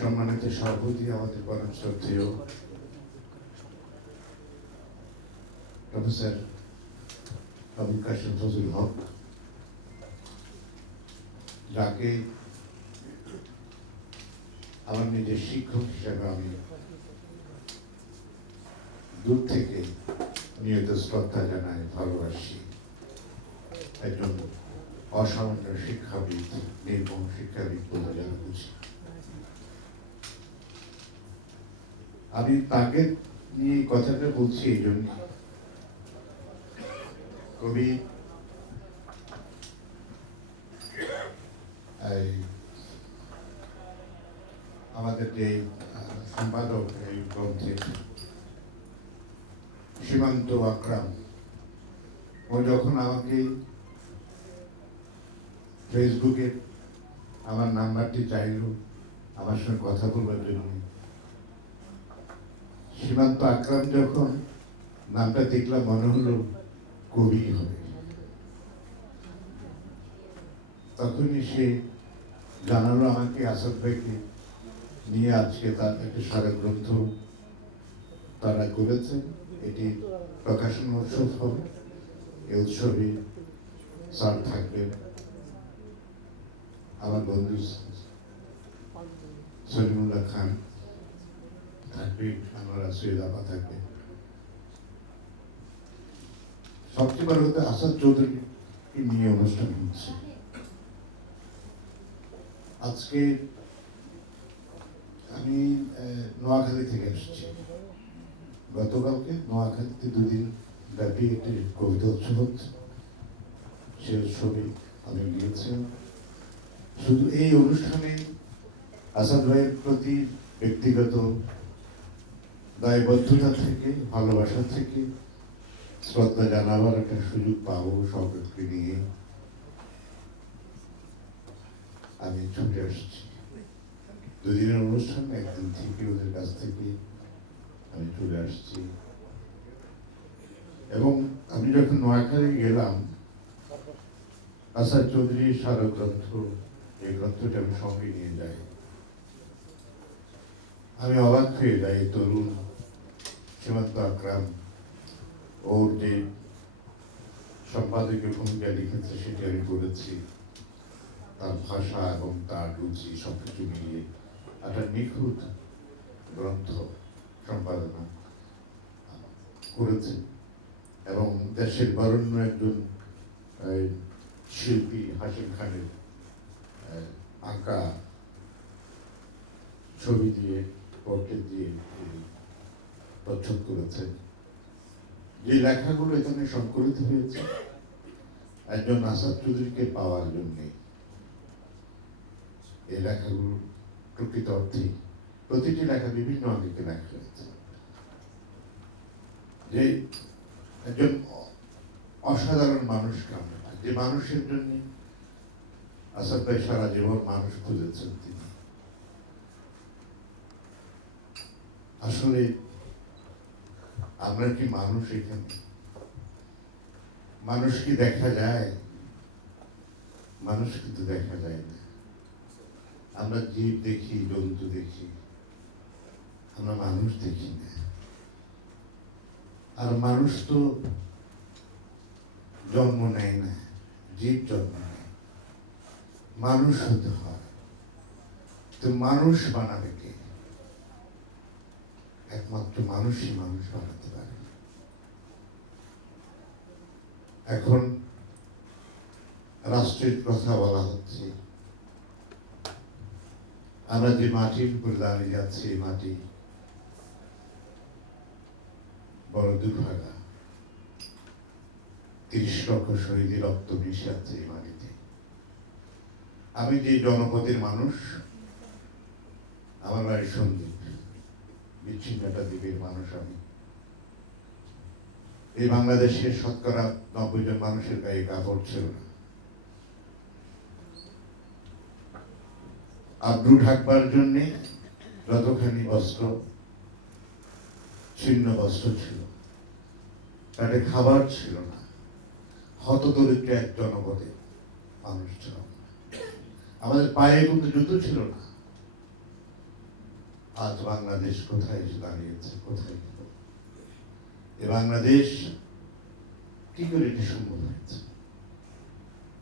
সম্মানিত সভাপতি, আমাদের পরম শ্রদ্ধেয় প্রফেসর আবুল কাশেম ফজল হক, যাকে আমার নিজের শিক্ষক হিসাবে আমি দূর থেকে নিয়ত শ্রদ্ধা জানাই ভালোবাসি। একজন অসামান্য শিক্ষাবিদ, নির্মম শিক্ষাবিদ বলে যারা বুঝি আমি তাকে নিয়ে কথাটা বলছি এই জন্য। কবি আমাদের যে সম্পাদক এই গ্রন্থের সীমান্ত আকরাম, ও যখন আমাকে ফেসবুকে আমার নাম্বারটি চাইল, আমার সঙ্গে কথা বলবার জন্য সীমান্ত আকরাম যখন নামটা দেখলাম, মনে হলো কবি হবে। তখনই সে জানালো আমাকে আসাদ ভাইকে নিয়ে আজকে তার একটা সারা গ্রন্থ তারা করেছেন এটি প্রকাশন উৎসব হবে। এই উৎসবে স্যার থাকবেন। আমার বন্ধু সলিমুল্লাহ খান। সবচেয়ে বড় আসাদ চৌধুরীকে নিয়ে অনুষ্ঠান হচ্ছে। আজকে আমি নোয়াখালী থেকে এসেছি গতকালকে নোয়াখালীতে দুদিন ব্যাপী একটি কবিতা উৎসব হচ্ছে। সে উৎসবে আমি গিয়েছিলাম। শুধু এই অনুষ্ঠানে আসাদ ভাইয়ের প্রতি ব্যক্তিগত দায়বদ্ধতা থেকে, ভালোবাসা থেকে শ্রদ্ধা জানাবার একটা সুযোগ পাবো সকলকে নিয়ে। আমি ছুটে আসছি। দুদিনের অনুষ্ঠান, একদিন থেকে ওদের কাছ থেকে আমি চলে আসছি। এবং আমি যখন নোয়াখালী গেলাম, আসাদ চৌধুরীর সারা গ্রন্থ এই গ্রন্থটা আমি সঙ্গে নিয়ে যাই। আমি অবাক হয়ে যাই, তরুণ সীমান্ত আকরাম ওর যে সম্পাদকীয় ভূমিকা লিখেছে, সেটি আমি করেছি তার ভাষা এবং তার রুচি সব কিছু মিলিয়ে একটা নিখুঁত গ্রন্থ সম্পাদনা করেছে। এবং দেশের বরণ্য একজন শিল্পী হাসিম খানের আঁকা ছবি দিয়ে পোর্ট্রেট দিয়ে প্রচ্ছদ করেছে যে লেখাগুলো এখানে সংকলিত হয়েছে, একজন আসাদ চৌধুরীকে পাওয়ার জন্যে এই লেখাগুলো প্রকৃত অর্থে প্রতিটি লেখা বিভিন্ন অঙ্গিকে লেখা হয়েছে। যে একজন অসাধারণ মানুষকে আমরা যে মানুষের জন্য আসাদ ভাই সারা জীবন মানুষ খুঁজেছেন তিনি। আসলে আমরা কি মানুষ এখানে? মানুষ কি দেখা যায়? মানুষ কিন্তু দেখা যায় না। আমরা জীব দেখি, জন্তু দেখি, আমরা মানুষ দেখি না। আর মানুষ তো জন্ম নেয় না, জীব জন্ম নেয়। মানুষ হতে হয়। তো মানুষ বানাবে কে? একমাত্র মানুষই মানুষ বানাতে পারে। এখন রাষ্ট্রের কথা বলা হচ্ছে, আমরা যে মাটির উপর দাঁড়িয়ে যাচ্ছি, এই মাটি বড় দুর্ভাগা। তিরিশ লক্ষ শহীদের রক্ত মিশে আছে এই মাটিতে। আমি যে জনপদের মানুষ, আমার বাড়ি সন্দীপ বিচ্ছিন্নতা দ্বীপের মানুষ আমি। এই বাংলাদেশের শতকরা নব্বই জন মানুষের গায়ে কাপড় ছিল না। আব্রু ঢাকবার জন্যে যতখানি বস্ত্র, ছিন্ন বস্ত্র ছিল, তাতে খাবার ছিল না। হত দরিদ্র এক জনপদে মানুষ ছিল আমাদের পায়ে কিন্তু জুতো ছিল না। আজ বাংলাদেশ কোথায় এসে দাঁড়িয়েছে, কোথায় এ বাংলাদেশ কি করে এটি সম্ভব হয়েছে?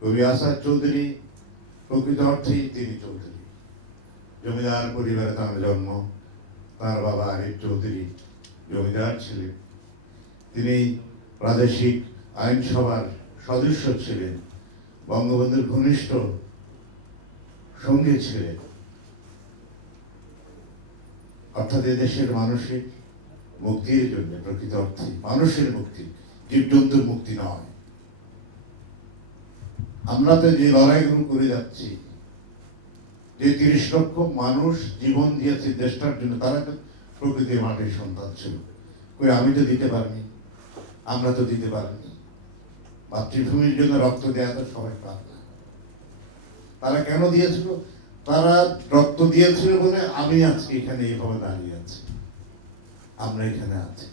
কবি আসাদ চৌধুরী, প্রকৃত অর্থেই তিনি চৌধুরী। জমিদার পরিবারে তার জন্ম, তার বাবা আরিফ চৌধুরী, জমিদার ছিলেন তিনি প্রাদেশিক আইনসভার সদস্য ছিলেন, বঙ্গবন্ধুর ঘনিষ্ঠ সঙ্গী ছিলেন। অর্থাৎ এদেশের মানুষের মুক্তির জন্য, প্রকৃত অর্থে মানুষের মুক্তি জীবজন্তুর মুক্তি নয়। আমরা তো যে লড়াইগুলো করে যাচ্ছি, যে তিরিশ লক্ষ মানুষ জীবন দিয়েছে দেশটার জন্য, তারা তো প্রকৃতির মাটির সন্তান ছিল। ওই আমি তো দিতে পারিনি, আমরা তো দিতে পারিনি। মাতৃভূমির জন্য রক্ত দেওয়া তো সবাই পারে না। তারা কেন দিয়েছিল? তারা রক্ত দিয়েছিল বলে আমি আজকে এখানে এইভাবে দাঁড়িয়ে আছি। আমরা এখানে আছি।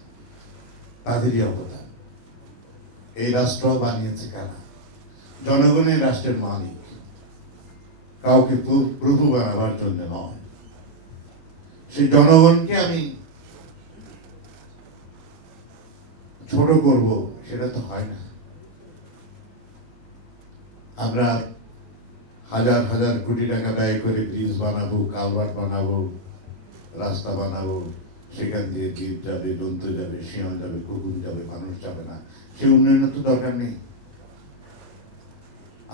তাদেরই অবদান। এই রাষ্ট্র বানিয়েছে কারা? জনগণের রাষ্ট্রের মালিক। কাউকে প্রভু বানাবার জন্য নয়। সেই জনগণকে আমি ছোট করব, সেটা তো হয় না। আমরা হাজার হাজার কোটি টাকা ব্যয় করে ব্রিজ বানাবো কালভার্ট বানাবো, রাস্তা বানাবো, সেখান দিয়ে দ্বীপ যাবে, দন্ত যাবে, শিয়াল যাবে কুকুর যাবে, মানুষ যাবে না। সে উন্নয়নের তো দরকার নেই।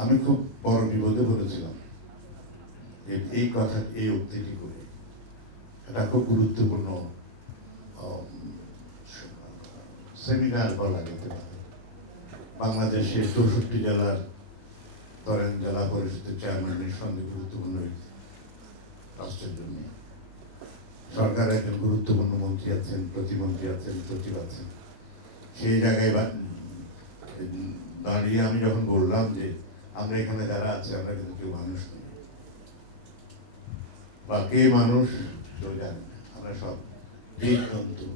আমি খুব বড় বিপদে বলেছিলাম এই কথা, এই উক্তিটি করে। এটা খুব গুরুত্বপূর্ণ সেমিনার বলা যেতে পারে। বাংলাদেশের চৌষট্টি জেলার ধরেন জেলা পরিষদের চেয়ারম্যানের সঙ্গে গুরুত্বপূর্ণ রাষ্ট্রের জন্য সরকারের একজন গুরুত্বপূর্ণ মন্ত্রী আছেন প্রতিমন্ত্রী আছেন সচিব আছেন সেই জায়গায় দাঁড়িয়ে আমি যখন বললাম যে, আমরা এখানে যারা আছি, আমরা কিন্তু কেউ মানুষ নই। বা কে মানুষ, কেউ জানি আমরা সব জীব জন্তু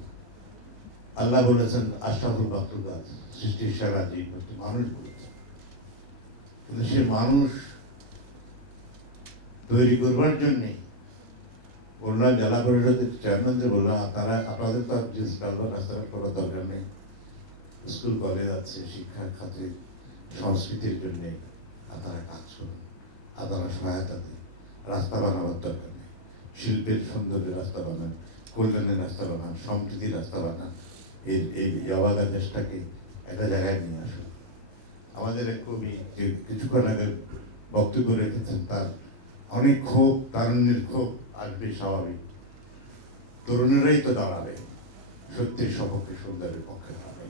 আল্লাহ বলেছেন, আশরাফুল বাকরুল্লাহ সৃষ্টির সেরা জীব মানুষ বলেছেন সে মানুষ তৈরি করবার জন্যে বললাম জেলা পরিষদের চেয়ারম্যানদের বললাম তারা, আপনাদের তো আর জিনিস কালবার রাস্তাঘাট করার দরকার নেই। স্কুল কলেজ আছে, শিক্ষার খাতে, সংস্কৃতির জন্য আপনারা কাজ করুন। আপনারা সহায়তা দিন। রাস্তা বানাবার দরকার নেই। শিল্পের সৌন্দর্যের রাস্তা বানান, কল্যাণের রাস্তা বানান, সম্প্রীতির রাস্তা বানান। এই এই আবাদা দেশটাকে একটা জায়গায় নিয়ে আসুন আমাদের এক কবি যে কিছুক্ষণ আগে বক্তব্য রেখেছেন, তার অনেক ক্ষোভ, তারুণ্যের ক্ষোভ আসবে স্বাভাবিক। তরুণেরাই তো দাঁড়াবে, সত্যের সপক্ষে সৌন্দর্যের পক্ষে দাঁড়াবে।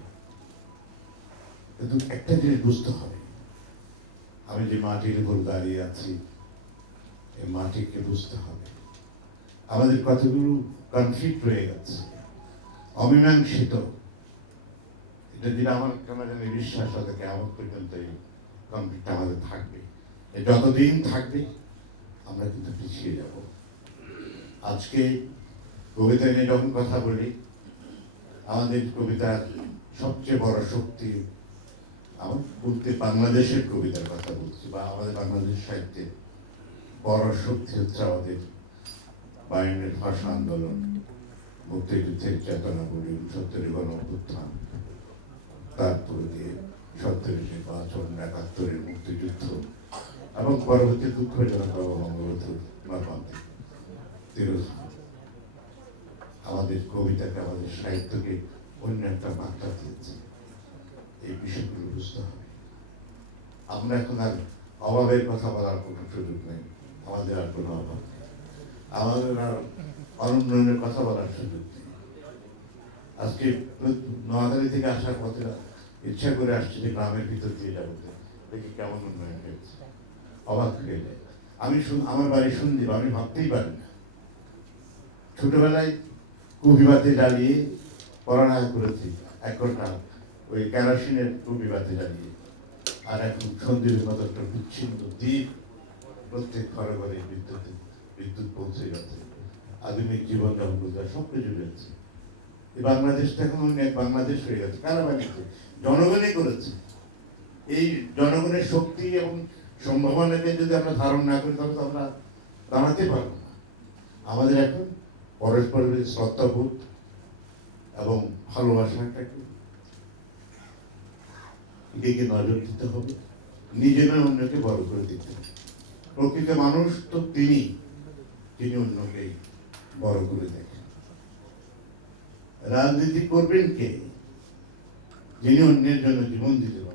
কিন্তু একটা জিনিস বুঝতে হবে, আমি যে মাটির উপর দাঁড়িয়ে আছি এই মাটিকে বুঝতে হবে। আমাদের কতগুলো কনফ্লিক্ট রয়ে গেছে, অমীমাংসিত। যেটা আমার কেন জানি বিশ্বাস আছে কেমন পর্যন্ত এই কনফ্লিক্ট আমাদের থাকবে। যতদিন থাকবে, আমরা কিন্তু পিছিয়ে যাব। আজকে কবিতা নিয়ে যখন কথা বলি, আমাদের কবিতার সবচেয়ে বড় শক্তি, আমার বলতে বাংলাদেশের কবিতার কথা বলছি, বা আমাদের বাংলাদেশ সাহিত্যের বড় শক্তি হচ্ছে আমাদের বায়নের ভাষা আন্দোলন, মুক্তিযুদ্ধের চেতনা বলি সত্তরের গণ অভ্যুত্থান তারপরে দিয়ে সত্তরের নির্বাচন একাত্তরের মুক্তিযুদ্ধ। এবং পরবর্তী দুঃখজনক বঙ্গবন্ধু আমাদের কবিতাকে, আমাদের সাহিত্যকে অন্য একটা বার্তা দিয়েছে। এই বিষয়গুলো বুঝতে হবে। আমরা এখন আর অভাবের কথা বলার কোনো সুযোগ নেই। আমাদের আর কোনো অভাব নেই। আমাদের আর অনুন্নয়নের কথা বলার সুযোগ নেই। আজকে নোয়াখালী থেকে আসার পথে ইচ্ছা করে আসছি যে গ্রামের ভিতর দিয়ে যাব। দেখি কেমন উন্নয়ন হয়েছে। অবাক হয়ে যায়। আমি আমার বাড়ি সন্দীপ আমি ভাবতেই পারি না। ছোটবেলায় কুপিবাতে জ্বালিয়ে পড়ালেখা করেছি। এক ঘণ্টা ওই কেরোসিনের কুপিবাতে জ্বালিয়ে। আর এখন সন্দীপের মতো একটা বিচ্ছিন্ন দ্বীপ, প্রত্যেক ঘরে ঘরে বিদ্যুৎ বিদ্যুৎ পৌঁছে গেছে আধুনিক জীবনযাপন সব কিছু রয়েছে বাংলাদেশটা এখন অন্য এক বাংলাদেশ হয়ে গেছে। কারা বানিয়েছে? জনগণই করেছে। এই জনগণের শক্তি এবং সম্ভাবনাকে যদি আমরা ধারণ না করি, তাহলে তো আমরা দাঁড়াতে পারব না। আমাদের এখন পরস্পরের শ্রদ্ধাবোধ এবং ভালোবাসাটাকে দিকে নজর দিতে হবে নিজে নয় অন্যকে বড় করে দিতে হবে। প্রকৃত মানুষ তো তিনি তিনি অন্যকে বড় করে দেখেন রাজনীতি করবেন কে? যিনি অন্যের জন্য জীবন দিতে